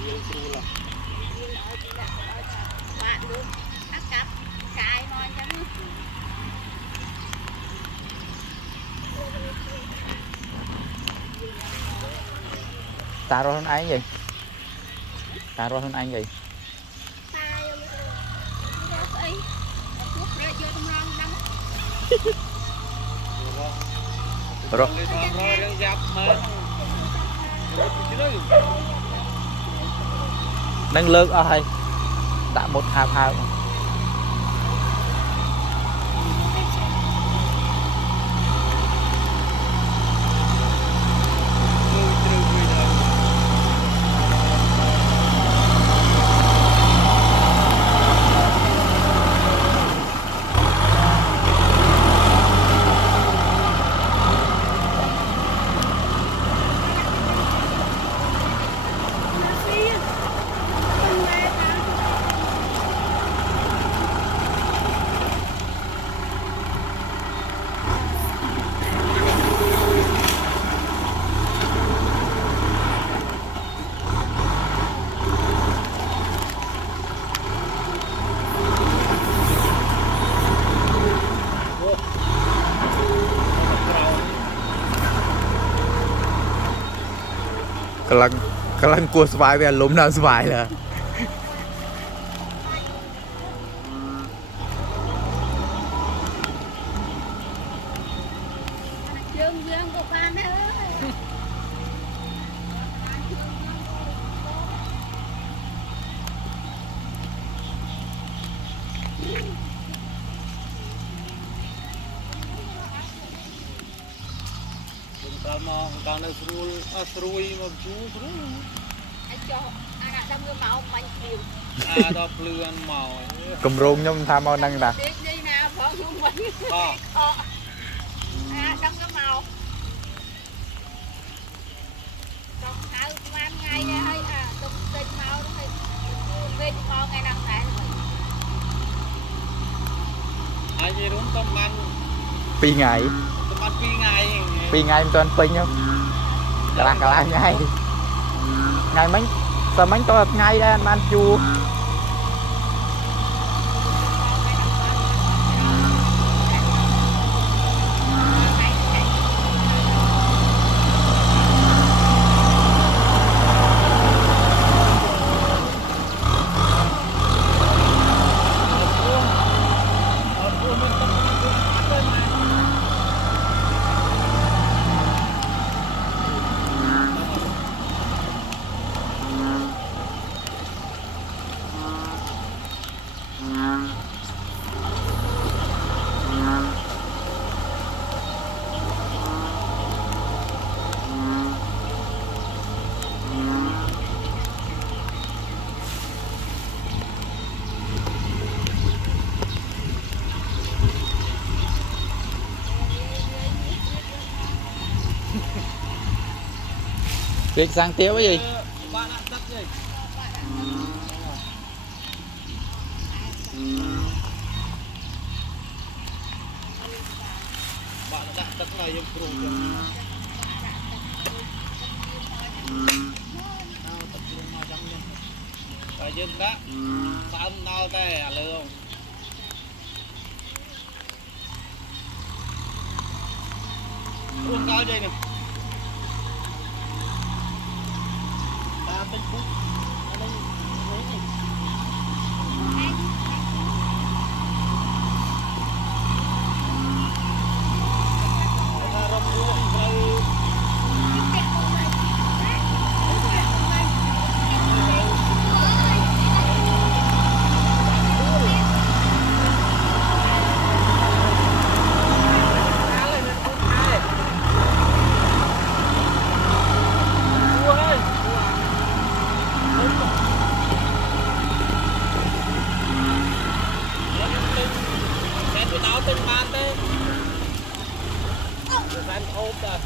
ta rồi hơn anh gì ta rồi hơn anh gì rồi nâng lương ơi đã một hàoกำลังกลัวสบายไปล้มน้ำสบายเลยcòn nó srui mà chú srui anh cho anh đã đâm cái màu mạnh nhiều đó lươn màu គម្រោងខ្ញុំថាមកហ្នឹងតា đi nào phở xuống mình đâm cái màu đâm hai man ngày hay đâm tinh màu đó hay bên màu ngày đăng tại ai gì đúng tôm ăn 2 ថ្ងៃ tôm ăn 2 ngày 2 ថ្ងៃមិនទាន់ពេញទេកន្លះថ្ងៃថ្ងៃមិញសើមិញតើថ្ងៃដែរបានជួviệc sang tiêu cái gì bạn đã đất gì bạn đã đất này dùng pro tập trung mà trong nhân phải dân đó sao nào đây lương luôn cao đây nè bên bút ở đây với gì tên ban tên ban ốp rồi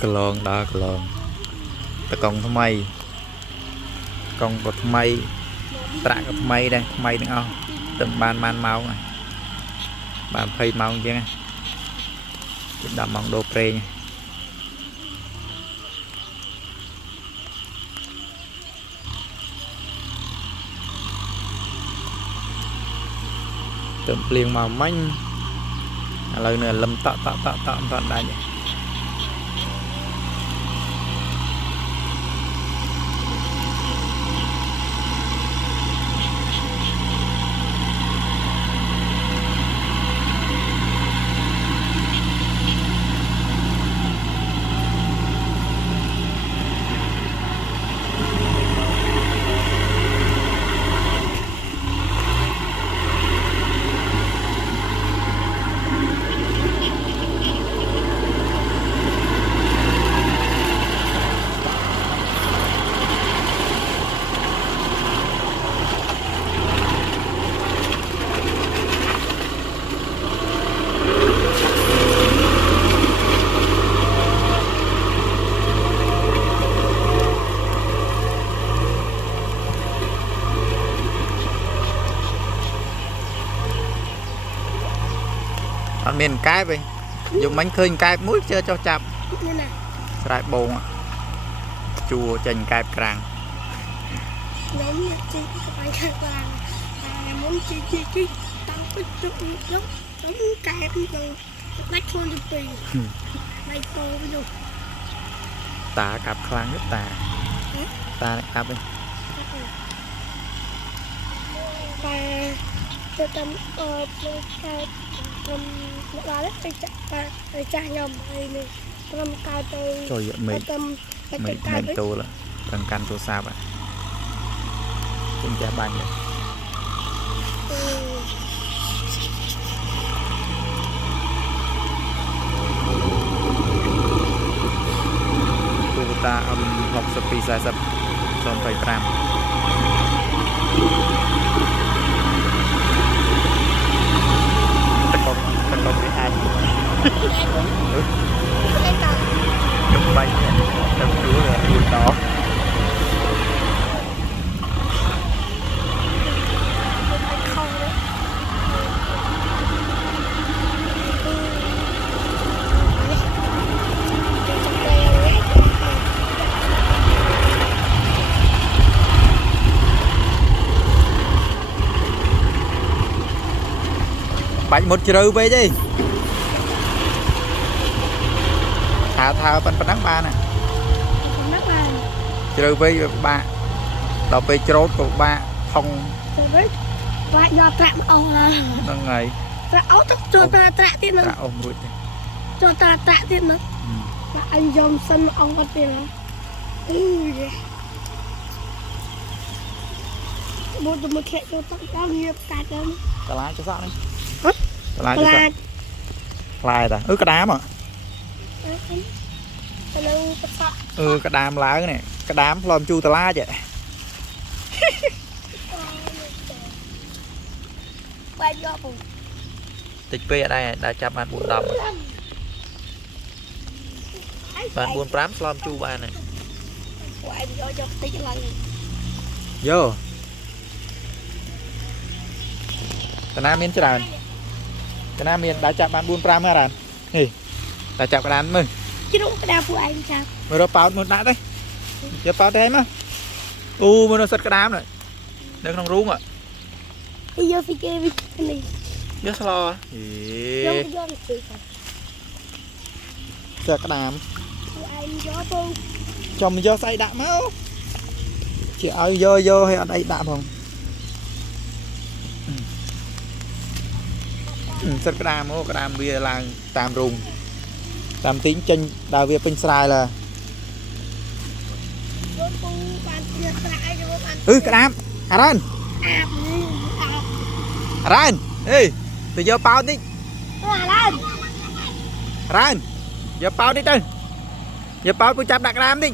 Clon đó clon ta còn tham mây còn có tham mây tạ có tham mây đây tham mây nữa không từng ban man máu này bàn phây máu chứ này đậm mong đồ pre nha tụm liền màu manh lời nữa lâm tọ đây miền cái vậy dùng bánh khơi cái muối chưa cho chập sải bồn chùa chành cái càng giống như chị phải khai quang muốn chị tăng cái chút giống kẹp rồi lách luôn được tùy này to ví dụ tà cặp khang rất tà cặp đi và tâm đó đấy phải trả nhầm này tâm cao từ trời ơi mình tu là cần căn tu sao vậy chúng ta bàn này tu ta học sập pi sai sập xong phải pram ta còn cái ai chụp bay đâm chúa là buồn đó bánh một trừ về đi thao bên nắng ba nè trừ về ba đọc về chốt của ba không và do trạm ông là ngày áo thức cho ta tạ tiền nữa cho ta tạ tiền nữa và anh dòng sân ông có tiền một tụi mình khẽ cho tao cao nghiệp tạ tiền ta lái cho sao đi ta lái lại ta cái đám à cái đám lá cái này cái đám lòm chu ta lá vậy tịch p ở đây đã chạm bạn buồn đầm bạn buồn prám lòm chu ba này vô cái nam miên cái nam miên đã chạm bạn buồn pram ha đàn thì đã chạm cái đàn mình chứ đúng cái đào của anh sao mới nó bao một đã đây giờ bao thêm á mới nó sật cái đám này để không rung ạ bây giờ phải chơi cái này rất lo sật cái đám cho mình do say đạm máu chị ơi vô hay ở đây đạm không sật cái đám bia là tam rung tam tính chân đào việt bên sai là cái đám Aran ê từ giờ bao đi Aran giờ bao đi đây giờ bao tôi chạm đặt đám đi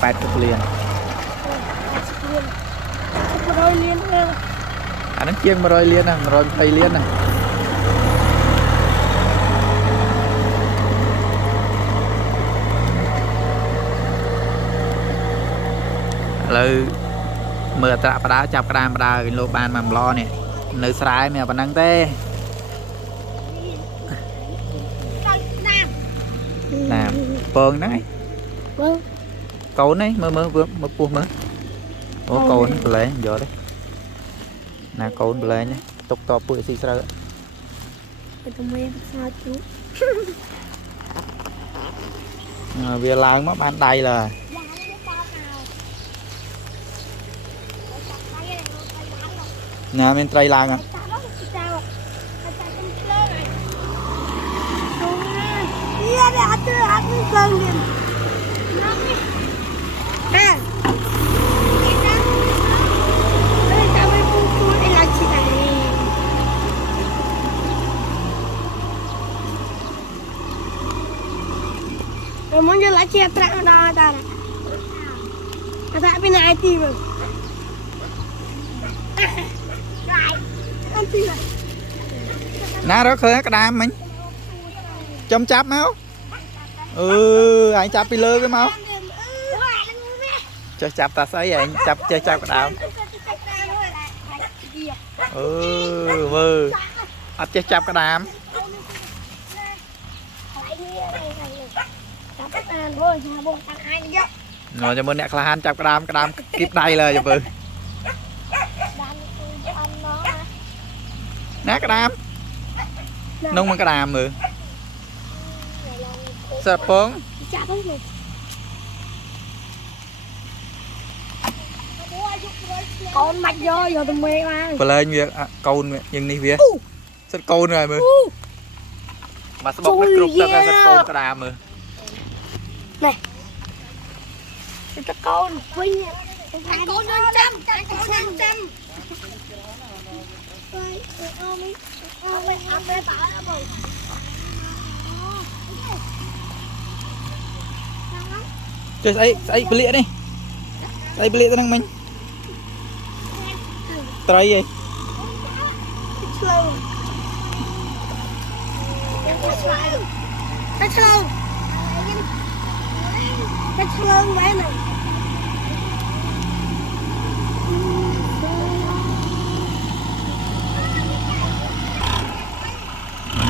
phải tục liền anh chiên mà rồi liền nè rồi thầy liền nè lư mưa tạ bà đá chọc đam bà đá cái lô ban mà lo nè nơi sái mẹ bà năng tê làm phơn đấy cồn đấy mơ mơ pua mơ ô cồn nó lấy giờ đấy nè cồn lấy nhá tục to bụi xì sơ việc làm mất ban tay là nè bên tây lang à muốn cho lại chia trắng đó ta tại bên này thì mà nè đó khơi cái đam mình chôm chắp máu anh chắp đi lơ cái máu cho chắp ta sấy vậy chắp chơi chắp cái đam vư chơi chắp cái đam rồi cho mình nè là han chắp cái đam kịp đâyเลยvư nè cái đam nung bằng cái đam rồi sợ phướng con mạch vô giờ tụi mê mà phải lên việc côn nhưng đi việc rất côn rồi mà sao bốc cái cục ra cái rất côn cái đam rồi này cái con vinh anh con lên trăm anh con lên trăm chơi ấy bự đi đây bự tao đang mình trai gì cái thương mấy này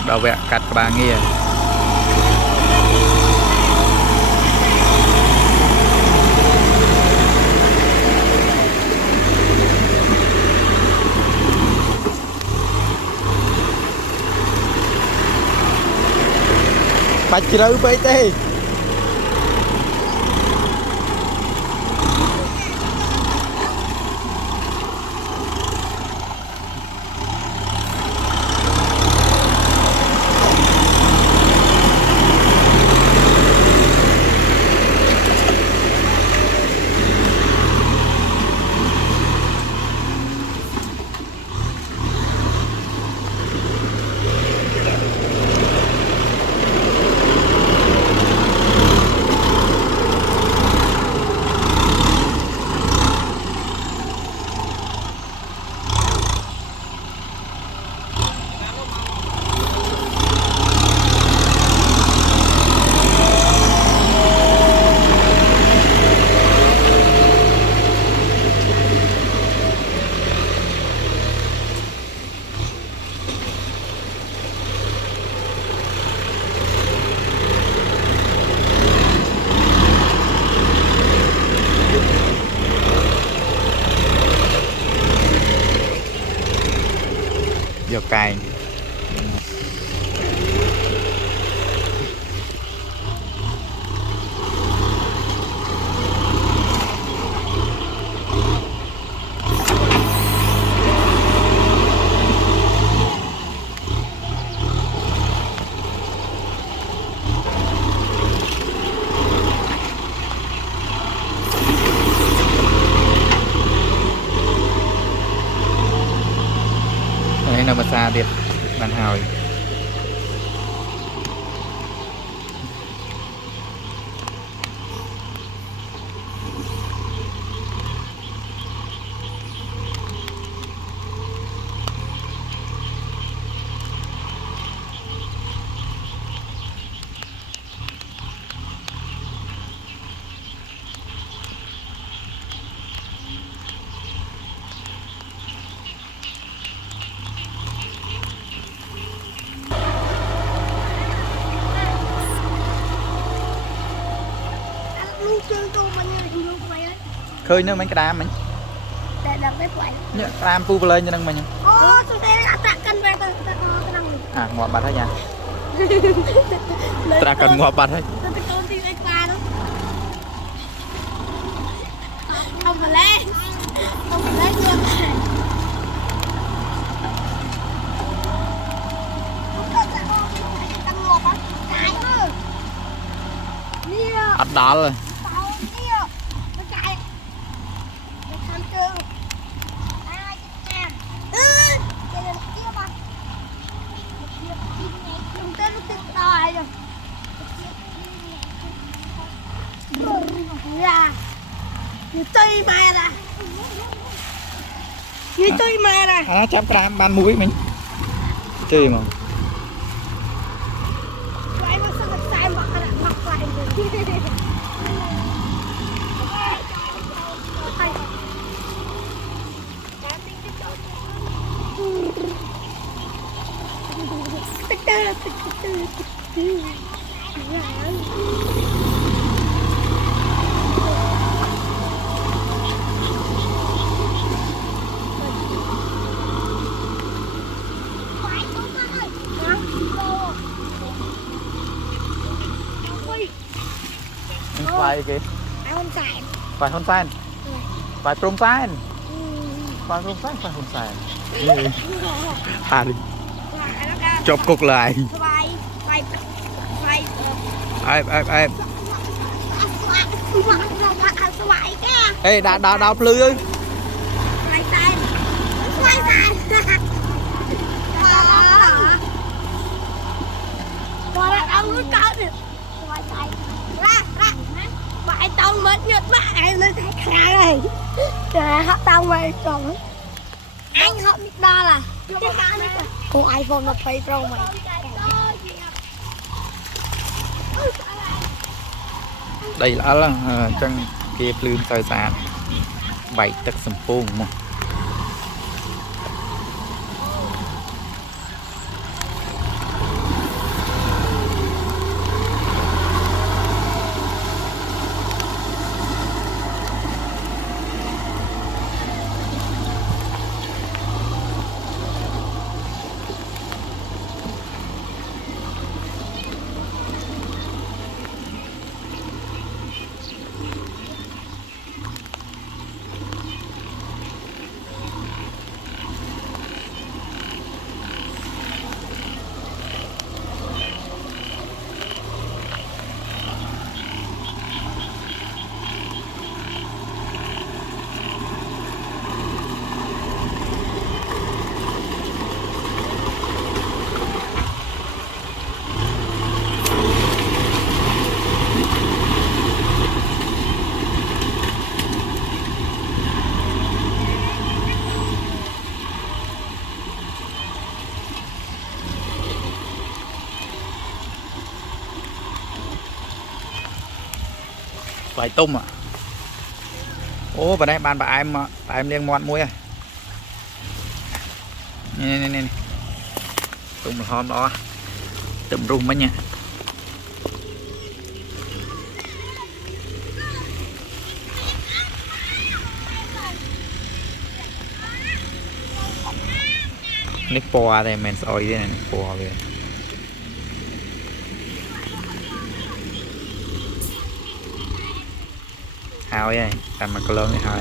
bảo vệ cắt các bạn nghe bạch râu bấy tê vô cài nó mà xaទៀតបានហើយ khơi nữa mấy cái đá mình để đập cái quậy nhớ làm pu lên cho nên mình ô tôi đây là tạ cân về tôi năng à ngọt bát thôi nha ta cần ngọt bát thôi tôi cái con đi đây qua đó không mà lên luôn ăn đá rồi như tươi mà nè như tươi mà nè à chăm cam ban muối mình chơi mà lại mà sao sai mặc lại phải kì phải hôn san phải trôm san phải trôm san phải hôn san à đi chọc cục lại ai ê đào plư ơi Bạn tông mất nhật bạn lên thấy khá này để họ tông mày còn anh họ biết đo là cô iPhone nó phải pro mày đây là chân kia plư thời gian 7 ទឹកសំពងមក Vài tôm à. Ô vào đây bàn bà em liên ngoan muối à. Nè. Tôm một hôm đó. Tôm rung mấy nha. Nước po đây mình soi thế này, nước po về. Hao vậy, cầm mà có lớn thì hao.